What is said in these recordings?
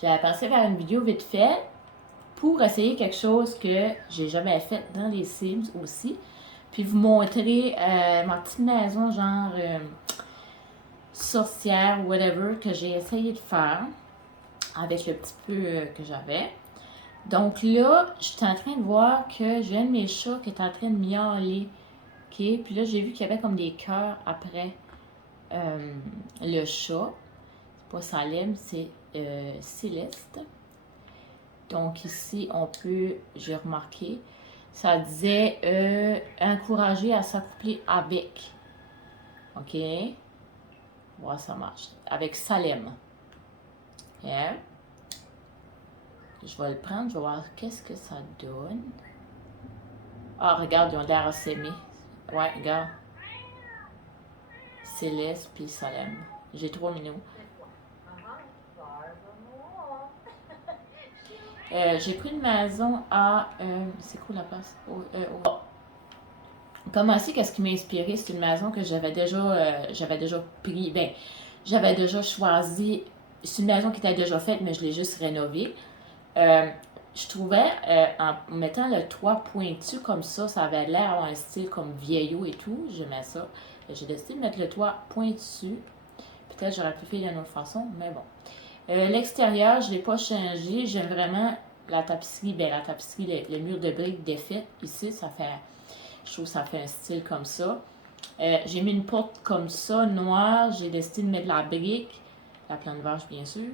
J'avais passé vers une vidéo vite fait pour essayer quelque chose que j'ai jamais fait dans les Sims aussi. Puis vous montrer ma petite maison genre sorcière, whatever, que j'ai essayé de faire avec le petit peu que j'avais. Donc là, j'étais en train de voir que j'ai un de mes chats qui est en train de miauler. OK? Puis là, j'ai vu qu'il y avait comme des cœurs après le chat. C'est pas Salem, c'est Céleste. Donc ici, on peut, j'ai remarqué, ça disait encourager à s'accoupler avec. OK? Voir ça marche. Avec Salem. Yeah. Je vais le prendre, je vais voir qu'est-ce que ça donne. Ah, regarde, ils ont l'air à s'aimer. Ouais, regarde. Céleste puis Salem. J'ai 3 minous. J'ai pris une maison à. C'est quoi la place? Comme aussi, qu'est-ce qui m'a inspiré? C'est une maison que j'avais déjà pris. Ben, j'avais déjà choisi. C'est une maison qui était déjà faite, mais je l'ai juste rénovée. Euh, je trouvais, en mettant le toit pointu comme ça avait l'air d'avoir un style comme vieillot et tout. J'aimais ça. J'ai décidé de mettre le toit pointu. Peut-être j'aurais pu faire d'une autre façon, mais bon. L'extérieur, je ne l'ai pas changé. J'aime vraiment la tapisserie. Ben, la tapisserie, le mur de briques défait ici, ça fait. Je trouve que ça fait un style comme ça. J'ai mis une porte comme ça, noire. J'ai décidé de mettre de la brique. La plante vache, bien sûr.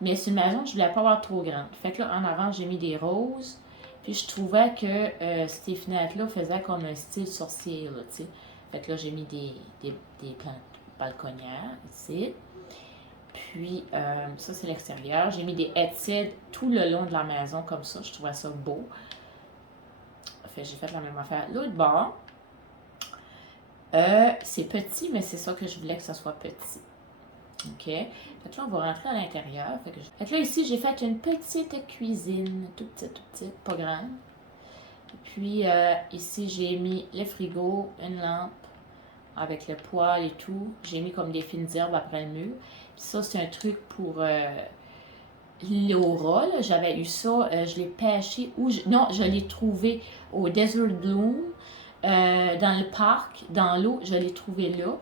Mais c'est une maison que je voulais pas avoir trop grande. Fait que là, en avant, j'ai mis des roses. Puis je trouvais que ces fenêtres-là faisaient comme un style sorcier, là, tu sais. Fait que là, j'ai mis des plantes balconnières ici. Puis, ça, c'est l'extérieur. J'ai mis des headsets tout le long de la maison comme ça. Je trouvais ça beau. Fait j'ai fait la même affaire. L'autre bord, c'est petit, mais c'est ça que je voulais que ça soit petit. OK? Fait que là, on va rentrer à l'intérieur. Fait que là, ici, j'ai fait une petite cuisine. Tout petite, pas grande. Et puis, ici, j'ai mis le frigo, une lampe avec le poêle et tout. J'ai mis comme des fines herbes après le mur. Puis ça, c'est un truc pour l'aura. J'avais eu ça, je l'ai pêché. Non, je l'ai trouvé au Desert Bloom, dans le parc, dans l'eau. Je l'ai trouvé là.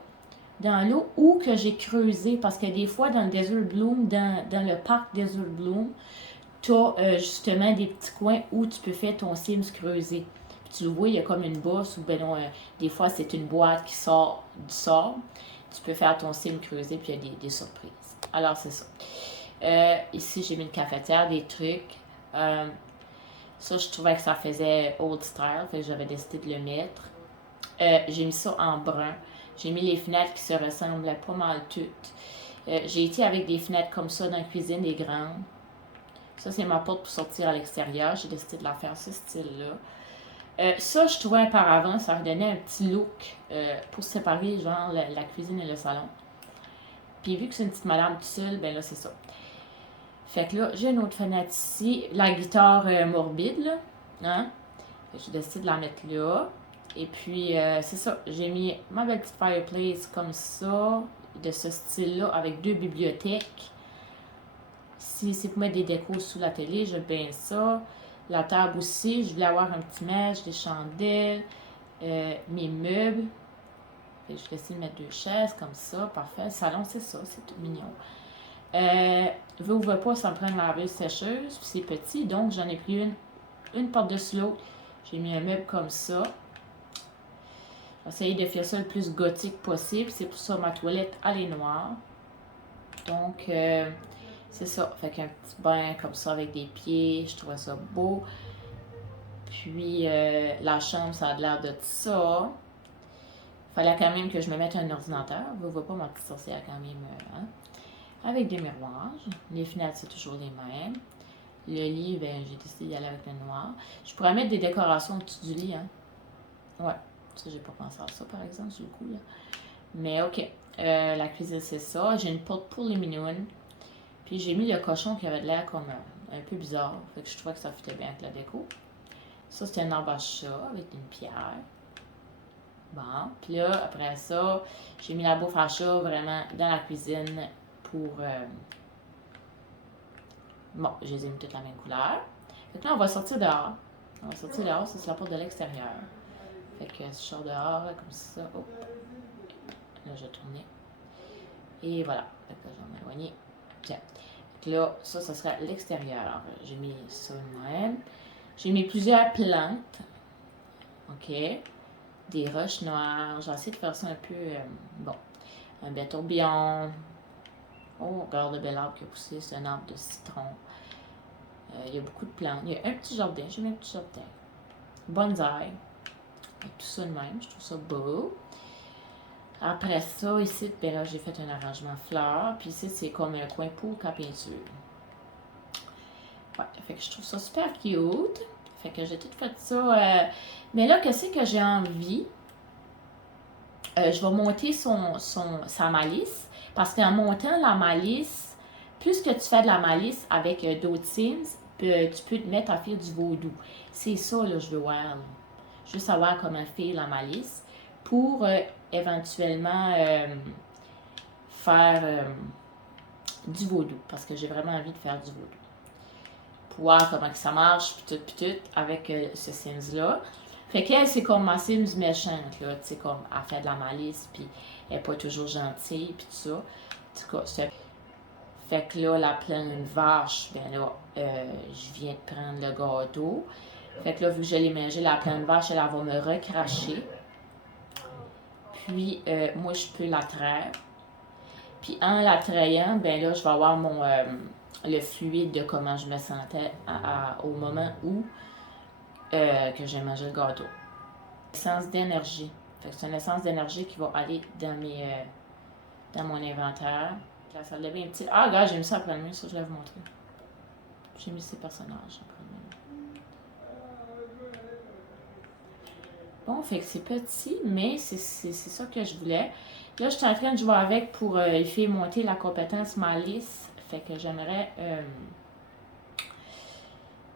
Dans l'eau ou que j'ai creusé. Parce que des fois, dans le Desert Bloom, dans le parc Desert Bloom, tu as justement des petits coins où tu peux faire ton Sims creuser. Puis tu le vois, il y a comme une bosse ou ben non, des fois c'est une boîte qui sort du sable. Tu peux faire ton Sim creuser puis il y a des surprises. Alors c'est ça. Ici j'ai mis une cafetière, des trucs. Ça je trouvais que ça faisait old style, fait que j'avais décidé de le mettre. J'ai mis ça en brun. J'ai mis les fenêtres qui se ressemblaient pas mal toutes. J'ai été avec des fenêtres comme ça dans la cuisine, des grandes. Ça, c'est ma porte pour sortir à l'extérieur. J'ai décidé de la faire ce style-là. Ça, je trouvais auparavant, ça redonnait un petit look pour séparer, genre, la cuisine et le salon. Puis vu que c'est une petite madame toute seule, ben là, c'est ça. Fait que là, j'ai une autre fenêtre ici. La guitare morbide, là. Hein? Fait que j'ai décidé de la mettre là. Et puis, c'est ça. J'ai mis ma belle petite fireplace comme ça, de ce style-là, avec 2 bibliothèques. Si c'est pour mettre des décos sous la télé, j'aime bien ça. La table aussi, je voulais avoir un petit mèche, des chandelles, mes meubles. Je vais essayer de mettre 2 chaises comme ça, parfait. Le salon, c'est ça, c'est tout mignon. Veux ou veux pas, ça me prend une laveuse sécheuse, puis c'est petit, donc j'en ai pris une par-dessus l'autre. J'ai mis un meuble comme ça. J'ai essayé de faire ça le plus gothique possible, c'est pour ça ma toilette, elle est noire. Donc, c'est ça. Fait qu'un petit bain comme ça avec des pieds, je trouvais ça beau. Puis la chambre, ça a l'air de ça. Fallait quand même que je me mette un ordinateur. Vous voyez pas ma petite sorcière quand même. Hein? Avec des miroirs. Les fenêtres, c'est toujours les mêmes. Le lit, ben, j'ai décidé d'y aller avec le noir. Je pourrais mettre des décorations au-dessus du lit. Hein? Ouais. Ça, j'ai pas pensé à ça, par exemple, sur le coup. Là. Mais ok. La cuisine, c'est ça. J'ai une porte pour les minounes. Puis j'ai mis le cochon qui avait de l'air comme un peu bizarre. Fait que je trouvais que ça fitait bien avec la déco. Ça, c'était un arbre à chat avec une pierre. Bon. Puis là, après ça, j'ai mis la bouffe à chat vraiment dans la cuisine pour Bon, je les ai mis toutes la même couleur. Fait que là, on va sortir dehors. On va sortir dehors, ça c'est la porte de l'extérieur. Fait que si je sors dehors, comme ça, hop. Là, je vais tourner. Et voilà. Fait que là, je vais m'éloigner. Tiens. Fait que là, ça sera l'extérieur. J'ai mis ça de même. J'ai mis plusieurs plantes. OK. Des roches noires. J'ai essayé de faire ça un peu, bon, un bel tourbillon. Oh, regarde le bel arbre qui a poussé. C'est un arbre de citron. Il y a beaucoup de plantes. Il y a un petit jardin. J'ai mis un petit jardin. Bonsaï. Tout ça de même. Je trouve ça beau. Après ça, ici, ben là, j'ai fait un arrangement fleurs. Puis ici, c'est comme un coin pour la peinture. Ouais, fait que je trouve ça super cute. Fait que j'ai tout fait ça. Mais là, qu'est-ce que j'ai envie? Je vais monter sa malice. Parce qu'en montant la malice, plus que tu fais de la malice avec d'autres Sims, tu peux te mettre à faire du vaudou. C'est ça, là, je veux voir. Là. Je veux savoir comment faire la malice pour éventuellement faire du vaudou. Parce que j'ai vraiment envie de faire du vaudou. Pour voir comment ça marche, puis tout, avec ce Sims-là. Fait qu'elle, c'est comme ma Sims méchante, là. Tu sais, comme, elle fait de la malice, puis elle n'est pas toujours gentille, puis tout ça. En tout cas, c'est... Fait que là, la pleine vache, ben là, je viens de prendre le gâteau. Fait que là, vu que je l'ai mangé, la pleine vache, elle va me recracher. Puis, moi, je peux la traire. Puis, en la trayant, ben là, je vais avoir le fluide de comment je me sentais au moment où que j'ai mangé le gâteau. Essence d'énergie. Fait que c'est une essence d'énergie qui va aller dans mon inventaire. La salle de bain est petite. Ah, regarde, j'ai mis ça après le mur, ça, je vais vous montrer. J'ai mis ces personnages après le mur. Bon, fait que c'est petit, mais c'est ça que je voulais. Là, je suis en train de jouer avec pour faire monter la compétence malice. Fait que j'aimerais...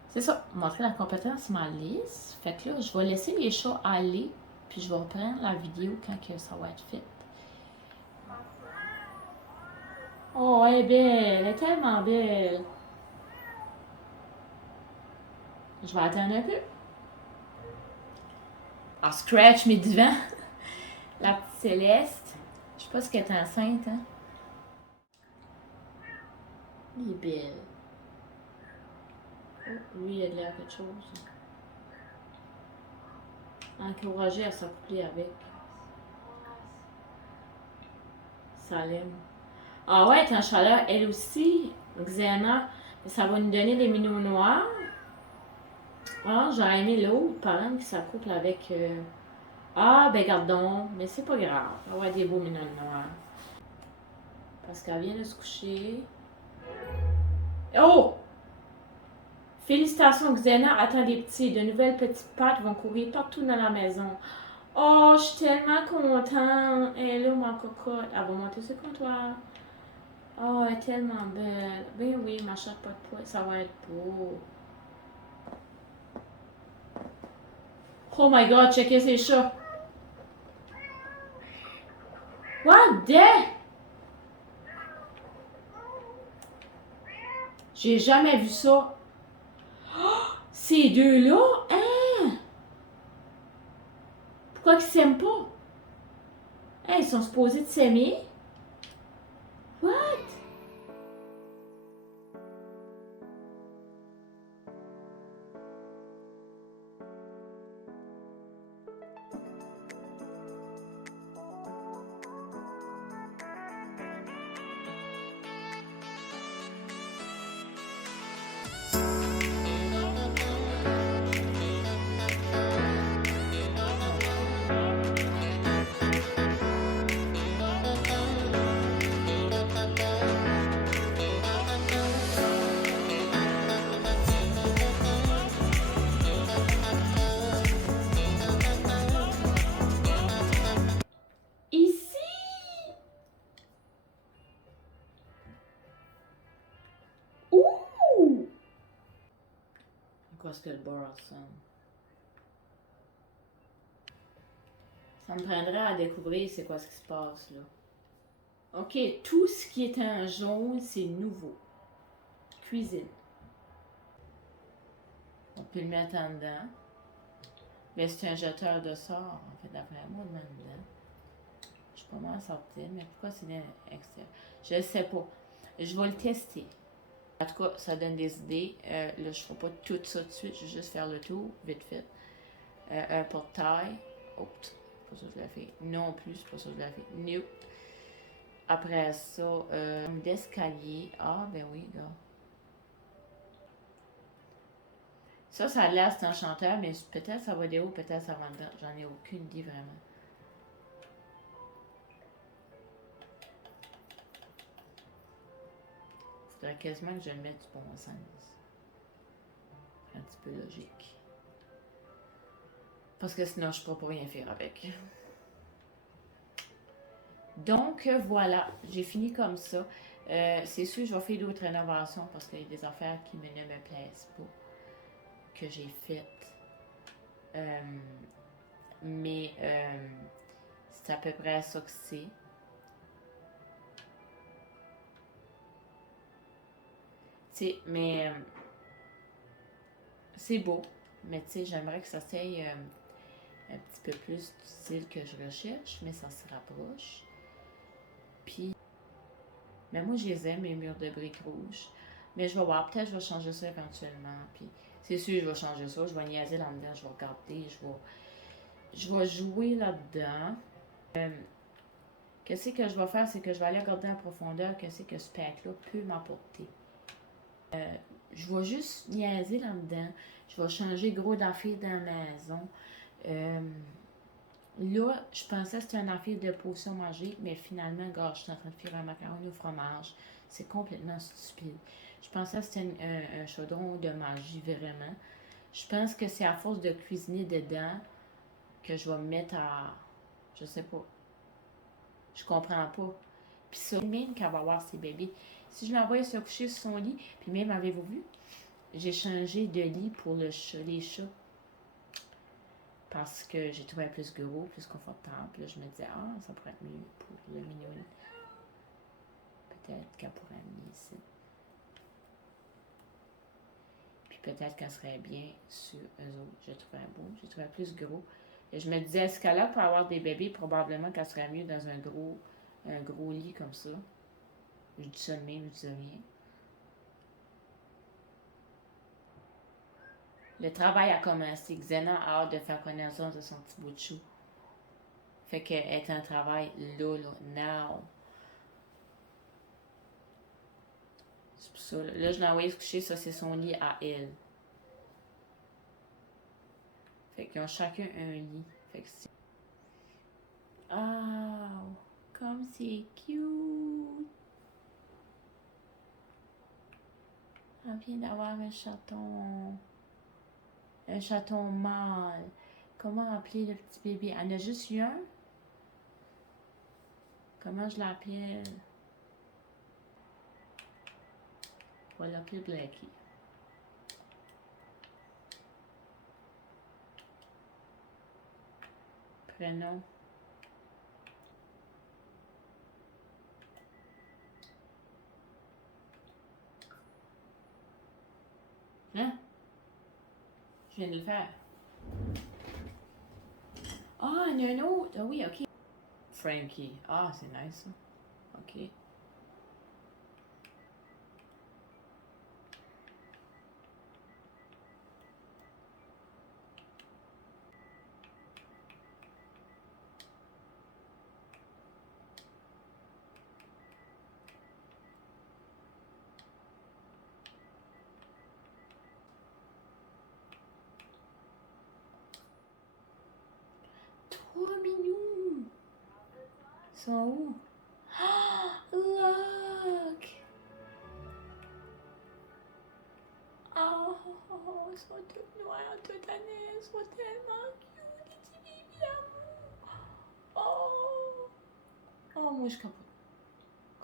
c'est ça, montrer la compétence malice. Fait que là, je vais laisser les chats aller, puis je vais reprendre la vidéo quand que ça va être fait. Oh, elle est belle, elle est tellement belle. Je vais attendre un peu. Elle scratch mes divans. La petite Céleste. Je sais pas si elle est enceinte, hein. Elle est belle. Oh, lui, il a l'air quelque chose. Encouragé à s'accoupler avec. Salem. Ah ouais, elle est en chaleur. Elle aussi, Xena. Ça va nous donner des minots noirs. Ah, j'aurais aimé l'autre, par exemple, qui s'accouple avec... Ah, ben gardons. Mais c'est pas grave. On va avoir des beaux minots noirs. Parce qu'elle vient de se coucher. Oh! Félicitations, Xena. Attends des petits. De nouvelles petites pattes vont courir partout dans la maison. Oh, je suis tellement contente. Elle est là, ma cocotte. Elle va monter sur le comptoir. Oh, elle est tellement belle. Ben oui, ma chatte pas de poids. Ça va être beau. Oh my god, checkez ces chats. What the? J'ai jamais vu ça. Oh, ces deux-là? Hein? Pourquoi ils s'aiment pas? Hein, ils sont supposés de s'aimer? What? Qu'est-ce que le bar ressemble? Ça me prendrait à découvrir c'est quoi ce qui se passe là. Ok, tout ce qui est en jaune, c'est nouveau. Cuisine. On peut le mettre en dedans. Mais c'est un jeteur de sort, en fait, d'après moi, de mettre dedans. Je sais pas comment sortir, mais pourquoi c'est extérieur? Je ne sais pas. Je vais le tester. En tout cas, ça donne des idées. Là, je ne ferai pas tout ça tout de suite. Je vais juste faire le tour, vite fait. Un portail. Oups, pas ça que je l'ai fait. Non plus, c'est pas ça que je l'ai fait. Nope. Après ça, d'escalier. Ah, ben oui, gars. Ça a l'air, c'est un chanteur, mais peut-être ça va des hauts, peut-être ça va dedans. J'en ai aucune idée vraiment. Faudrait quasiment que je le mette du bon sens. Un petit peu logique. Parce que sinon, je ne pourrais pas rien faire avec. Donc, voilà, j'ai fini comme ça. C'est sûr, je vais faire d'autres rénovations parce qu'il y a des affaires qui ne me plaisent pas, que j'ai faites. Mais c'est à peu près ça que c'est. Mais c'est beau. Mais tu sais, j'aimerais que ça soit un petit peu plus du style que je recherche, mais ça se rapproche. Puis, mais moi, je les aime, les murs de briques rouges. Mais je vais voir, peut-être je vais changer ça éventuellement. Puis, c'est sûr, je vais changer ça. Je vais niaiser là-dedans, je vais regarder, je vais jouer là-dedans. Qu'est-ce que je vais faire, c'est que je vais aller regarder en profondeur qu'est-ce que ce pack-là peut m'apporter. Je vais juste niaiser là-dedans. Je vais changer gros d'affaires dans la maison. Là, je pensais que c'était un affaire de potion magique, mais finalement, gars, je suis en train de faire un macaroni au fromage. C'est complètement stupide. Je pensais que c'était un chaudron de magie, vraiment. Je pense que c'est à force de cuisiner dedans que je vais me mettre à... Je sais pas. Je comprends pas. Puis ça, même qu'elle va avoir ses bébés. Si je l'envoie se coucher sur son lit, puis même, avez-vous vu? J'ai changé de lit pour les chats. Parce que j'ai trouvé plus gros, plus confortable. Puis là, je me disais, ah, ça pourrait être mieux pour le mignon. Peut-être qu'elle pourrait amener ici. Puis peut-être qu'elle serait bien sur eux autres. Je trouvais beau, je trouvais plus gros. Et je me disais, est-ce qu'elle a pour avoir des bébés, probablement qu'elle serait mieux dans un gros lit comme ça. Je dis ça de même, je dis rien. Le travail a commencé. Xena a hâte de faire connaissance de son petit bout de chou. Fait qu'elle est en travail là, now. C'est pour ça. Là, je l'ai envoyé se coucher, ça c'est son lit à elle. Fait qu'ils ont chacun un lit. Fait que c'est... Ah, comme c'est cute! Elle vient d'avoir un chaton. Un chaton mâle. Comment appeler le petit bébé? Elle en a juste eu un? Comment je l'appelle? On va l'appeler Blackie. Prénom. Hein? Je viens de le faire. Ah, il y en a un autre. Ah oui, ok. Frankie. Ah, c'est nice, ça. Ok. Trop mignon. Ils sont où? Ah, look! Oh, ils sont tous noirs, toutes années. Ils sont tellement cute, les petits bébés d'amour. Oh! Oh, moi, je capote.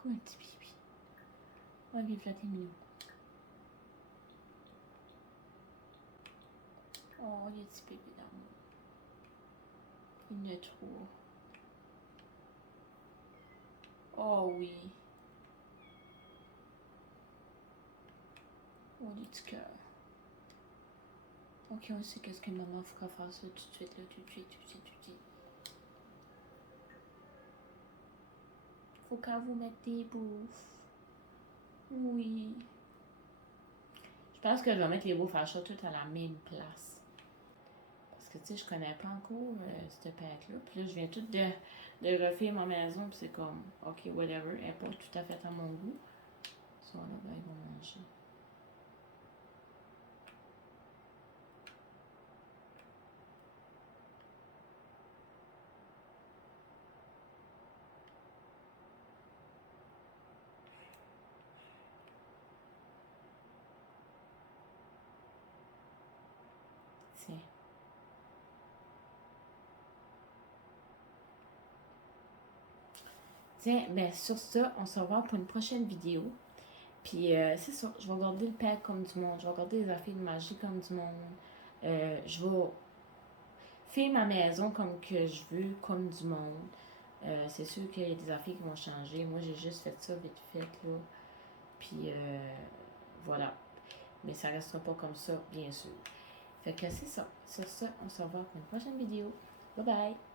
Comme un petit bébé. Oh, il est flatté mignon. Oh, les petits bébés d'amour. Il y en a trop. Oh oui. Oh, les petits cœurs. Ok, on sait qu'est-ce que maman fera faire ça tout de suite, là, tout de suite. Faut qu'elle vous mette des bouffes. Oui. Je pense que je vais mettre les bouffes à chat toutes à la même place. Parce que, tu sais, je connais pas encore cette pack-là. Puis là, je viens tout de refaire ma maison. Puis c'est comme, ok, whatever. Elle n'est pas tout à fait à mon goût. Ça, là, ben, ils vont manger. Tiens. Tiens, ben sur ça, on se revoit pour une prochaine vidéo. Puis c'est ça, je vais garder le pack comme du monde. Je vais garder les affaires de magie comme du monde. Je vais faire ma maison comme que je veux, comme du monde. C'est sûr qu'il y a des affaires qui vont changer. Moi, j'ai juste fait ça vite fait, là. Puis voilà. Mais ça restera pas comme ça, bien sûr. Fait que c'est ça. Sur ça, on se revoit pour une prochaine vidéo. Bye bye!